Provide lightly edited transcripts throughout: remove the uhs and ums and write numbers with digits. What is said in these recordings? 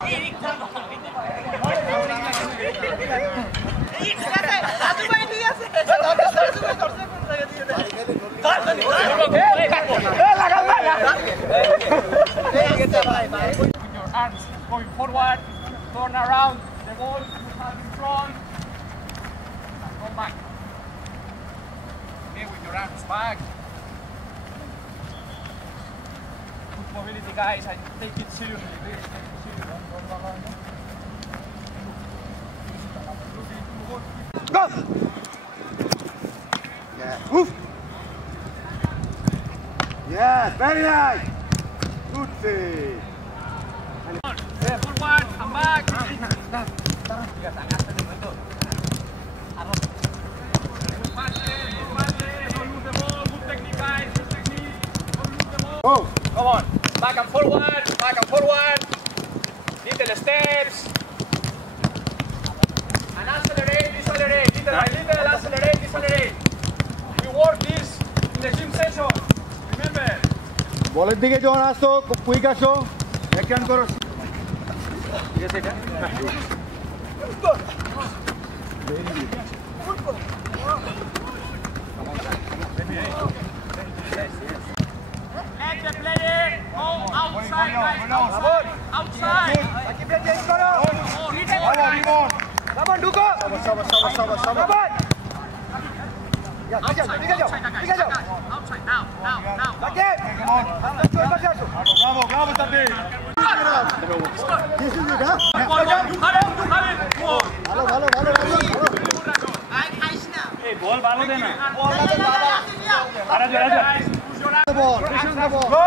Arms going forward, turn around the ball you have in front, and come back. Okay, with your arms back. Good mobility, guys. I take it seriously. Please take it seriously. Go! Yeah, move! Yes, very nice! Good save! Yeah, forward and back. Go! Come on, back and forward, little steps, and accelerate, decelerate, little accelerate, decelerate. We work this in the gym session, remember. বলের দিকে যখন আসো কুইক আসো অ্যাকশন করো ঠিক আছে এটা Let the player go outside, guys. Outside. Come on, ঢুকো সাবাস Outside now. লাগে bravo Sabri this is it ভালো এই বল ভালো দে না বল রাজা বল go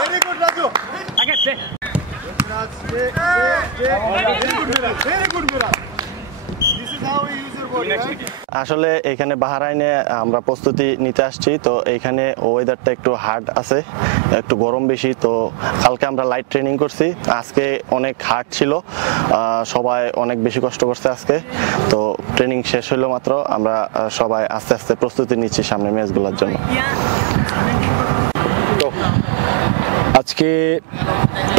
very good Raju আগে দে very good Miraj this is how we use your body আসলে এখানে বাহরাইনে আমরা প্রস্তুতি নিতে আসছি তো এখানে ওয়েদারটা একটু হার্ড আছে একটু গরম বেশি তো কালকে আমরা লাইট ট্রেনিং করছি আজকে অনেক হার্ড ছিল সবাই অনেক বেশি কষ্ট করছে আজকে তো ট্রেনিং শেষ হলো মাত্র আমরা সবাই আস্তে আস্তে প্রস্তুতি নিচ্ছি সামনে ম্যাচগুলোর জন্য আজকে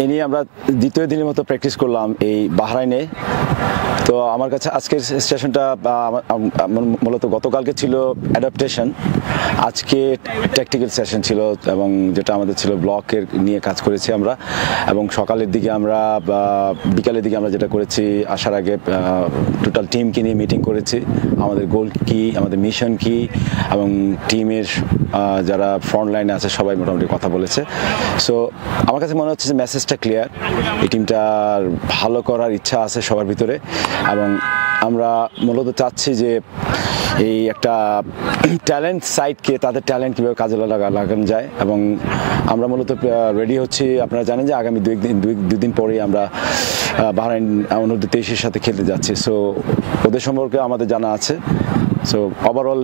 এই নিয়ে আমরা দ্বিতীয় দিনের মতো প্র্যাকটিস করলাম এই বাহরাইনে তো আমার কাছে আজকের সেশনটা মূলত গতকালকে ছিল অ্যাডাপ্টেশন আজকে ট্যাকটিক্যাল সেশন ছিল এবং যেটা আমাদের ছিল ব্লকের নিয়ে কাজ করেছি আমরা এবং সকালের দিকে আমরা বিকালের দিকে আমরা যেটা করেছি আসার আগে টোটাল টিমকে নিয়ে মিটিং করেছি আমাদের গোল কী আমাদের মিশন কী এবং টিমের যারা ফ্রন্ট লাইনে আছে সবাই মোটামুটি কথা বলেছে সো আমার কাছে মনে হচ্ছে যে মেসেজটা ক্লিয়ার এই টিমটার ভালো করার ইচ্ছা আছে সবার ভিতরে এবং আমরা মূলত চাচ্ছি যে এই একটা ট্যালেন্ট সাইডকে তাদের ট্যালেন্ট কীভাবে কাজে লাগানো যায় এবং আমরা মূলত রেডি হচ্ছি আপনারা জানেন যে আগামী দুই দিন পরেই আমরা বাহরাইন অনূর্ধ্ব 23-এর সাথে খেলতে যাচ্ছি সো ওদের সম্পর্কে আমাদের জানা আছে সো ওভারঅল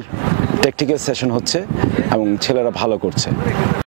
ট্যাকটিক্যাল সেশন হচ্ছে এবং ছেলেরা ভালো করছে